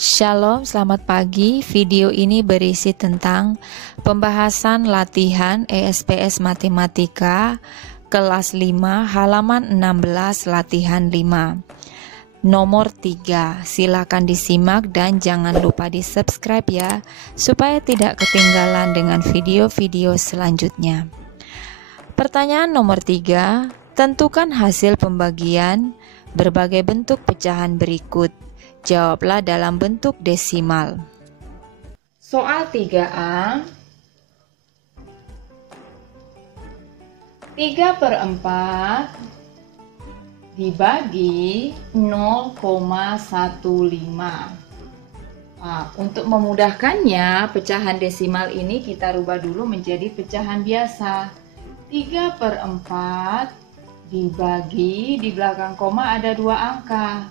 Shalom, selamat pagi. Video ini berisi tentang pembahasan latihan ESPS Matematika kelas 5 halaman 16 latihan 5. Nomor 3, silakan disimak dan jangan lupa di subscribe ya, supaya tidak ketinggalan dengan video-video selanjutnya. Pertanyaan nomor 3, tentukan hasil pembagian berbagai bentuk pecahan berikut. Jawablah dalam bentuk desimal. Soal 3A, 3/4 dibagi 0,15. Untuk memudahkannya, pecahan desimal ini kita rubah dulu menjadi pecahan biasa. 3/4 dibagi, di belakang koma ada 2 angka.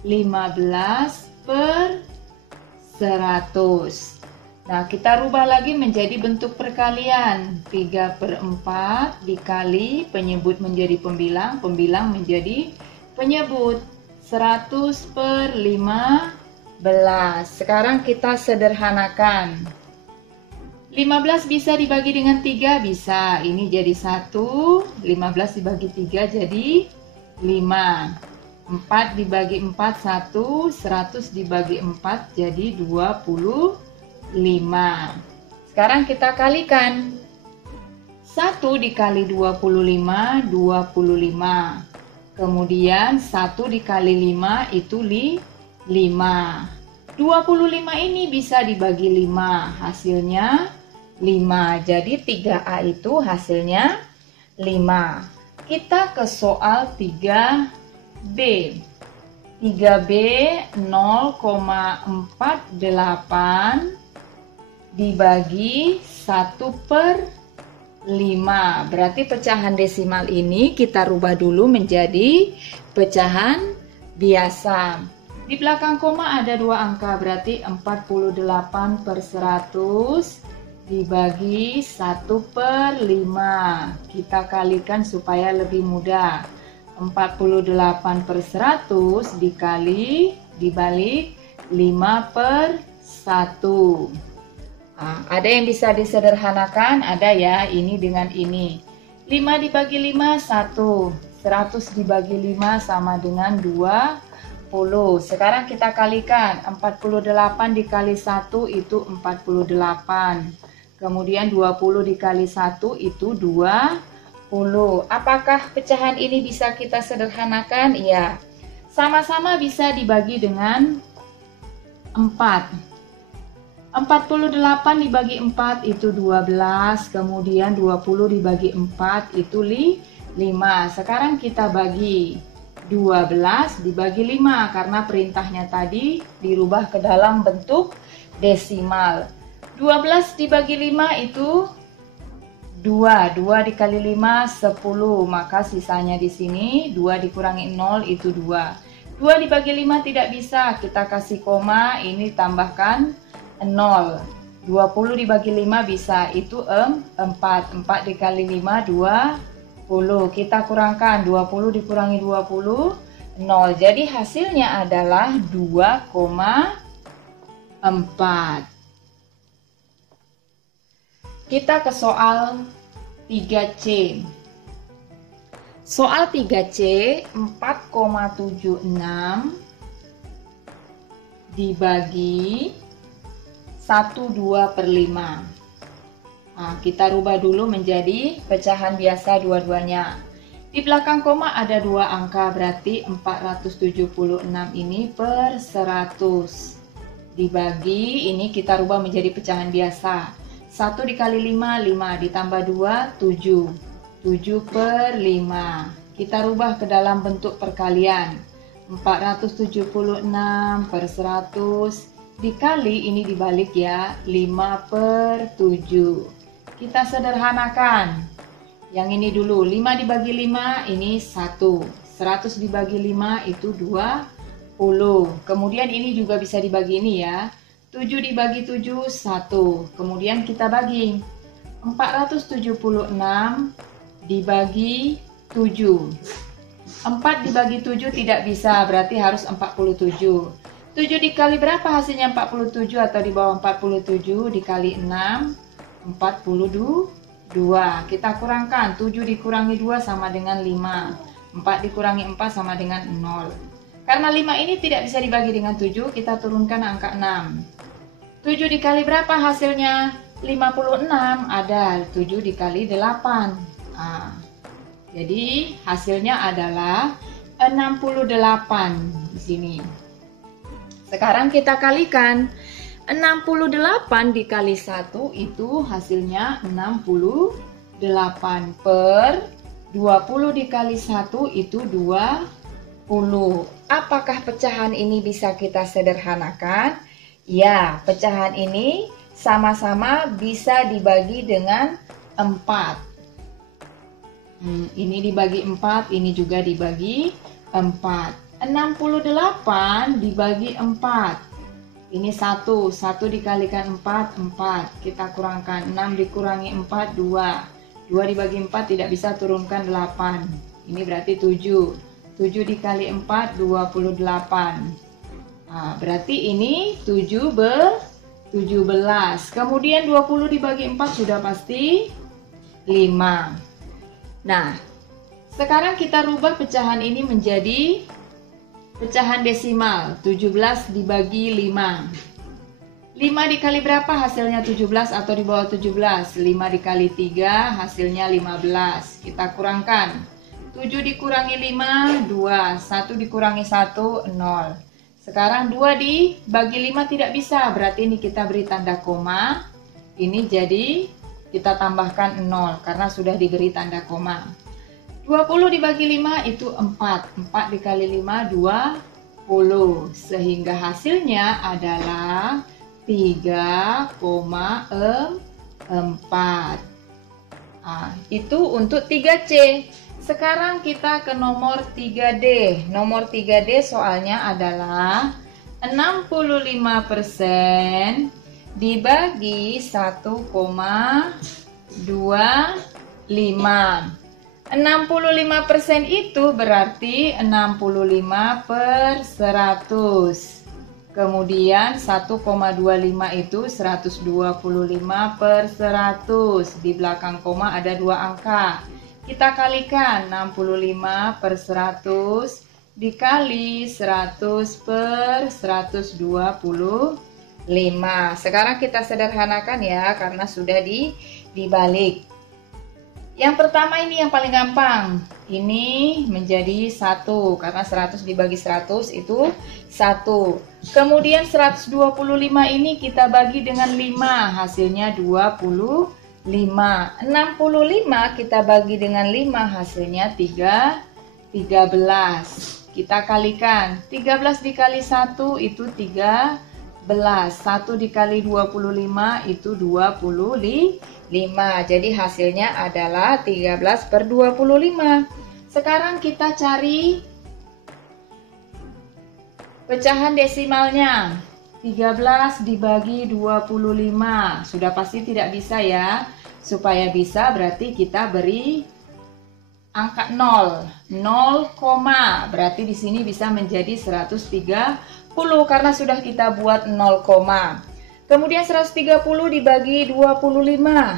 15/100. Nah, kita rubah lagi menjadi bentuk perkalian. 3/4 dikali penyebut menjadi pembilang, pembilang menjadi penyebut. 100/15. Sekarang kita sederhanakan. 15 bisa dibagi dengan 3, bisa. Ini jadi 1, 15 dibagi 3 jadi 5. 4 dibagi 4, 1, 100 dibagi 4 jadi 25. Sekarang kita kalikan. 1 dikali 25, 25. Kemudian 1 dikali 5 itu 5. 25 ini bisa dibagi 5, hasilnya 5. Jadi 3A itu hasilnya 5. Kita ke soal 3B. 3B 0,48 dibagi 1/5. Berarti pecahan desimal ini kita rubah dulu menjadi pecahan biasa. Di belakang koma ada 2 angka, berarti 48/100 dibagi 1/5. Kita kalikan supaya lebih mudah. 48/100 dikali dibalik 5/1. Ada yang bisa disederhanakan? Ada ya, ini dengan ini. 5 dibagi 5, 1. 100 dibagi 5 sama dengan 20. Sekarang kita kalikan. 48 dikali 1 itu 48. Kemudian 20 dikali 1 itu 20. Apakah pecahan ini bisa kita sederhanakan? Iya. Sama-sama bisa dibagi dengan 4. 48 dibagi 4 itu 12. Kemudian 20 dibagi 4 itu 5. Sekarang kita bagi 12 dibagi 5 karena perintahnya tadi dirubah ke dalam bentuk desimal. 12 dibagi 5 itu 2 dikali 5, 10. Maka sisanya di sini 2 dikurangi 0 itu 2. 2 dibagi 5 tidak bisa, kita kasih koma, ini tambahkan 0. 20 dibagi 5 bisa, itu 4. 4 dikali 5, 20. Kita kurangkan, 20 dikurangi 20, 0. Jadi hasilnya adalah 2,4. Kita ke soal 3C. Soal 3C, 4,76 dibagi 12/5. Kita rubah dulu menjadi pecahan biasa dua-duanya. Di belakang koma ada 2 angka, berarti 476 ini per 100. Dibagi, ini kita rubah menjadi pecahan biasa. 1 dikali 5, 5 ditambah 2, 7. 7/5. Kita rubah ke dalam bentuk perkalian. 476 per 100 dikali, ini dibalik ya, 5/7. Kita sederhanakan. Yang ini dulu, 5 dibagi 5, ini 1. 100 dibagi 5 itu 20. Kemudian ini juga bisa dibagi ini ya. 7 dibagi 7, 1. Kemudian kita bagi. 476 dibagi 7. 4 dibagi 7 tidak bisa, berarti harus 47. 7 dikali berapa hasilnya 47 atau di bawah 47 dikali 6, 42. Kita kurangkan, 7 dikurangi 2 sama dengan 5. 4 dikurangi 4 sama dengan 0. Karena 5 ini tidak bisa dibagi dengan 7, kita turunkan angka 6. 7 dikali berapa hasilnya? 56, ada 7 dikali 8. Nah, jadi hasilnya adalah 68 di sini. Sekarang kita kalikan. 68 dikali 1 itu hasilnya 68 per 20 dikali 1 itu 20. Apakah pecahan ini bisa kita sederhanakan? Ya, pecahan ini sama-sama bisa dibagi dengan 4. Ini dibagi 4, ini juga dibagi 4. 68 dibagi 4. Ini 1 dikalikan 4, 4. Kita kurangkan, 6 dikurangi 4, 2. 2 dibagi 4 tidak bisa, turunkan 8. Ini berarti 7. 7 dikali 4, 28. Nah, berarti ini 17. Kemudian 20 dibagi 4 sudah pasti 5. Nah, sekarang kita rubah pecahan ini menjadi pecahan desimal. 17 dibagi 5. 5 dikali berapa hasilnya 17 atau di bawah 17? 5 dikali 3 hasilnya 15. Kita kurangkan. 7 dikurangi 5, 2. 1 dikurangi 1, 0. Sekarang 2 dibagi 5 tidak bisa. Berarti ini kita beri tanda koma. Ini jadi kita tambahkan 0 karena sudah diberi tanda koma. 20 dibagi 5 itu 4. 4 dikali 5, 20. Sehingga hasilnya adalah 3,4. Nah, itu untuk 3C. Sekarang kita ke nomor 3D. Nomor 3D soalnya adalah 65% dibagi 1,25. 65% itu berarti 65 per 100. Kemudian 1,25 itu 125 per 100. Di belakang koma ada 2 angka. Kita kalikan 65 per 100 dikali 100 per 125. Sekarang kita sederhanakan ya karena sudah dibalik. Yang pertama ini yang paling gampang. Ini menjadi 1 karena 100 dibagi 100 itu 1. Kemudian 125 ini kita bagi dengan 5, hasilnya 25. 65 kita bagi dengan 5, hasilnya 13. Kita kalikan. 13 dikali 1 itu 13. 1 dikali 25 itu 25. Jadi hasilnya adalah 13 per 25. Sekarang kita cari pecahan desimalnya. 13 dibagi 25. Sudah pasti tidak bisa ya. Supaya bisa berarti kita beri angka 0. 0, berarti di sini bisa menjadi 130 karena sudah kita buat 0, kemudian 130 dibagi 25.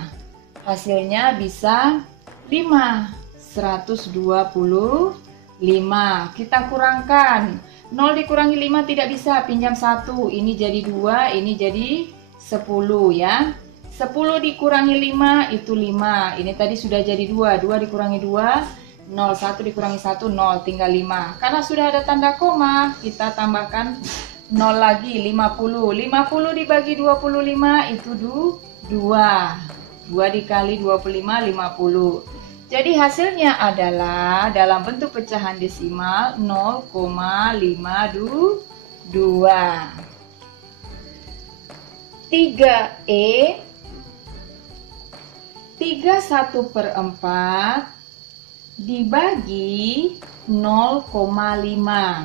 Hasilnya bisa 5. 125. Kita kurangkan. 0 dikurangi 5 tidak bisa, pinjam 1. Ini jadi 2, ini jadi 10 ya. 10 dikurangi 5 itu 5. Ini tadi sudah jadi 2. 2 dikurangi 2, 0. 1 dikurangi 1, 0. Tinggal 5. Karena sudah ada tanda koma, kita tambahkan 0 lagi, 50. 50 dibagi 25 itu 2. 2 dikali 25, 50. Jadi hasilnya adalah dalam bentuk pecahan desimal 0,52. 3E 31/4 dibagi 0,5.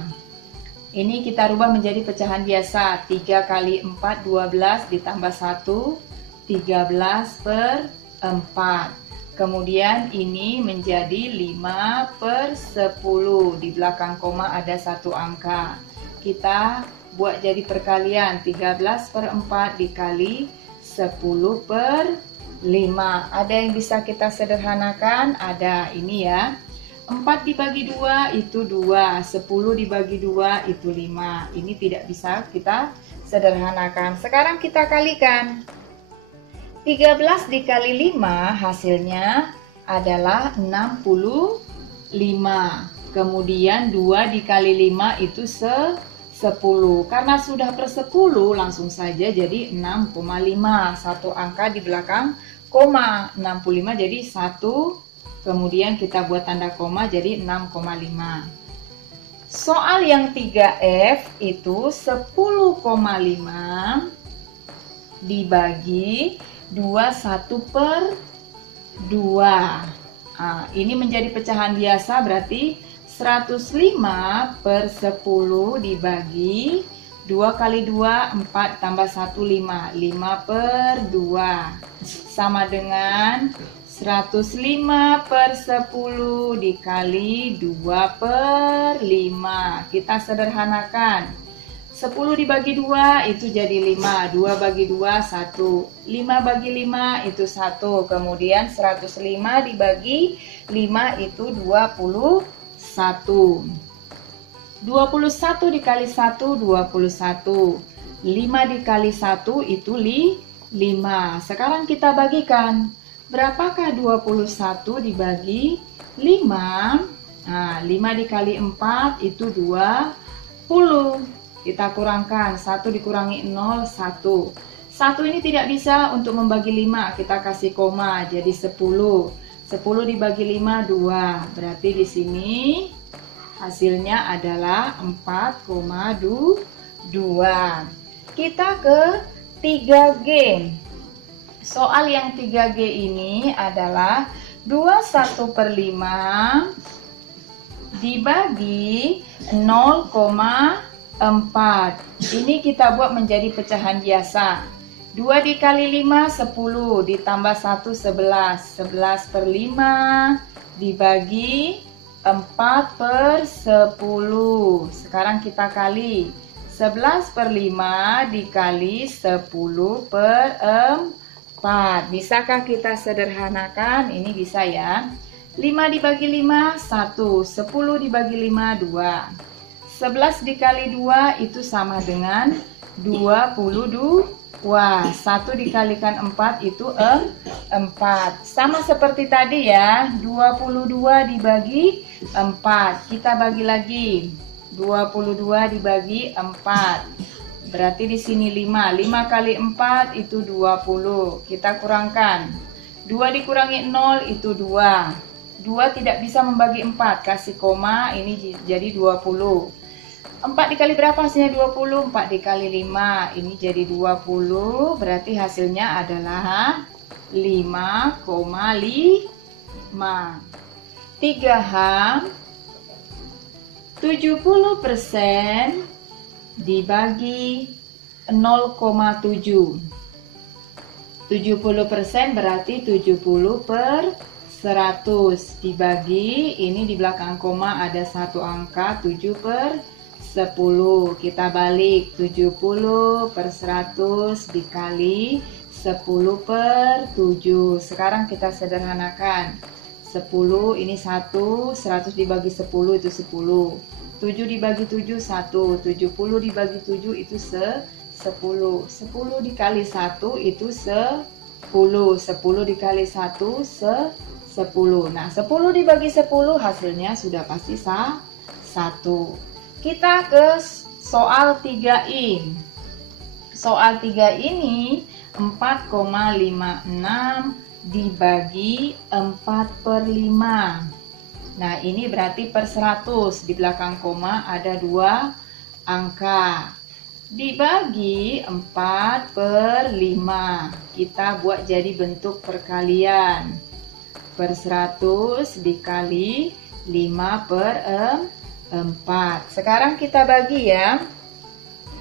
Ini kita rubah menjadi pecahan biasa. 3 kali 4, 12 ditambah 1, 13/4. Kemudian ini menjadi 5/10. Di belakang koma ada 1 angka. Kita buat jadi perkalian. 13/4 dikali 10/5. Ada yang bisa kita sederhanakan? Ada, ini ya. 4 dibagi 2 itu 2, 10 dibagi 2 itu 5. Ini tidak bisa kita sederhanakan. Sekarang kita kalikan. 13 dikali 5 hasilnya adalah 65. Kemudian 2 dikali 5 itu 10. Karena sudah per 10 langsung saja jadi 6,5. Satu angka di belakang koma. 65 jadi 1. Kemudian kita buat tanda koma jadi 6,5. Soal yang 3F itu 10,5 dibagi 21/2. Nah, ini menjadi pecahan biasa, berarti 105/10 dibagi 2 kali 2, 4 tambah 1, 5. 5/2 sama dengan 105/10 dikali 2/5. Kita sederhanakan. 10 dibagi 2 itu jadi 5. 2 bagi 2, 1. 5 bagi 5 itu 1. Kemudian 105 dibagi 5 itu 21. 21 dikali 1, 21. 5 dikali 1 itu 5. Sekarang kita bagikan. Berapakah 21 dibagi 5? Nah, 5 dikali 4 itu 20. Kita kurangkan, 1 dikurangi 0, 1. 1 ini tidak bisa untuk membagi 5, kita kasih koma, jadi 10. 10 dibagi 5, 2. Berarti di sini hasilnya adalah 4,2. Kita ke 3G. Soal yang 3G ini adalah 21/5 dibagi 0,4. Ini kita buat menjadi pecahan biasa. 2 dikali 5, 10. Ditambah 1, 11. 11/5 dibagi 4/10. Sekarang kita kali. 11/5 dikali 10/4. Bisakah kita sederhanakan? Ini bisa ya. 5 dibagi 5, 1. 10 dibagi 5, 2. 11 dikali 2 itu sama dengan 22. 1 dikalikan 4 itu 4. Sama seperti tadi ya. 22 dibagi 4. Kita bagi lagi. 22 dibagi 4. Berarti di sini 5. 5 kali 4 itu 20. Kita kurangkan. 2 dikurangi 0 itu 2. 2 tidak bisa membagi 4. Kasih koma, ini jadi 20. 4 dikali berapa hasilnya 20? 4 dikali 5. Ini jadi 20. Berarti hasilnya adalah 5,5. 3H 70% dibagi 0,7. 70% berarti 70/100 dibagi, ini di belakang koma ada satu angka 7/10. Kita balik, 70/100 dikali 10/7. Sekarang kita sederhanakan. 10 ini 1, 100 dibagi 10 itu 10. 7 dibagi 7, 1. 70 dibagi 7 itu 10. 10 dikali 1 itu 10. 10 dikali 1, 10. Nah, 10 dibagi 10 hasilnya sudah pasti 1. Kita ke soal 3I. Soal 3 ini 4,56 dibagi 4/5. Nah, ini berarti per 100. Di belakang koma ada 2 angka. Dibagi 4/5. Kita buat jadi bentuk perkalian. Per 100 dikali 5/4. Sekarang kita bagi ya.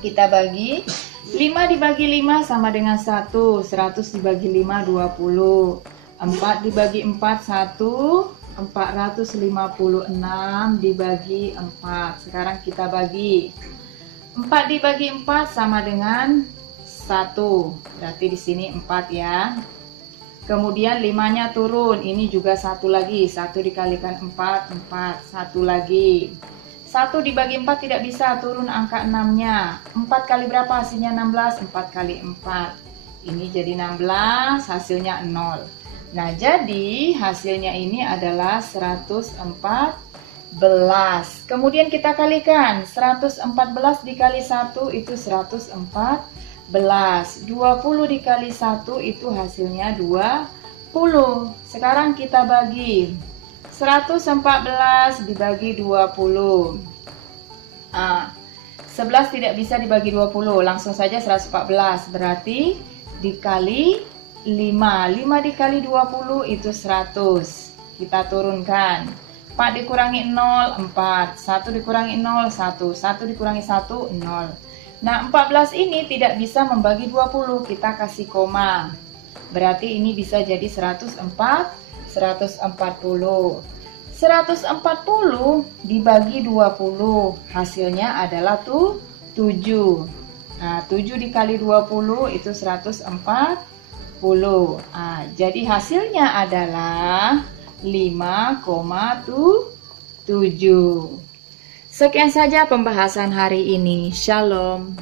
Kita bagi. 5 dibagi 5 sama dengan 1. 100 dibagi 5, 20. 4 dibagi 4, 1. 456 dibagi 4. Sekarang kita bagi. 4 dibagi 4 sama dengan 1. Berarti di sini 4 ya. Kemudian 5-nya turun. Ini juga 1 lagi. 1 dikalikan 4, 4. 1 lagi. 1 dibagi 4 tidak bisa, turun angka 6-nya. 4 kali berapa hasilnya? 16. 4 kali 4. Ini jadi 16, hasilnya 0. Nah, jadi hasilnya ini adalah 114. Kemudian kita kalikan. 114 dikali 1 itu 114. 20 dikali 1 itu hasilnya 20. Sekarang kita bagi. 114 dibagi 20. 11 tidak bisa dibagi 20. Langsung saja 114. Berarti dikali 5. 5 dikali 20 itu 100. Kita turunkan. 4 dikurangi 0, 4. 1 dikurangi 0, 1. 1 dikurangi 1, 0. Nah, 14 ini tidak bisa membagi 20. Kita kasih koma. Berarti ini bisa jadi 140. 140 dibagi 20. Hasilnya adalah 7. Nah, 7 dikali 20 itu 140. Jadi hasilnya adalah 5,7. Sekian saja pembahasan hari ini. Shalom.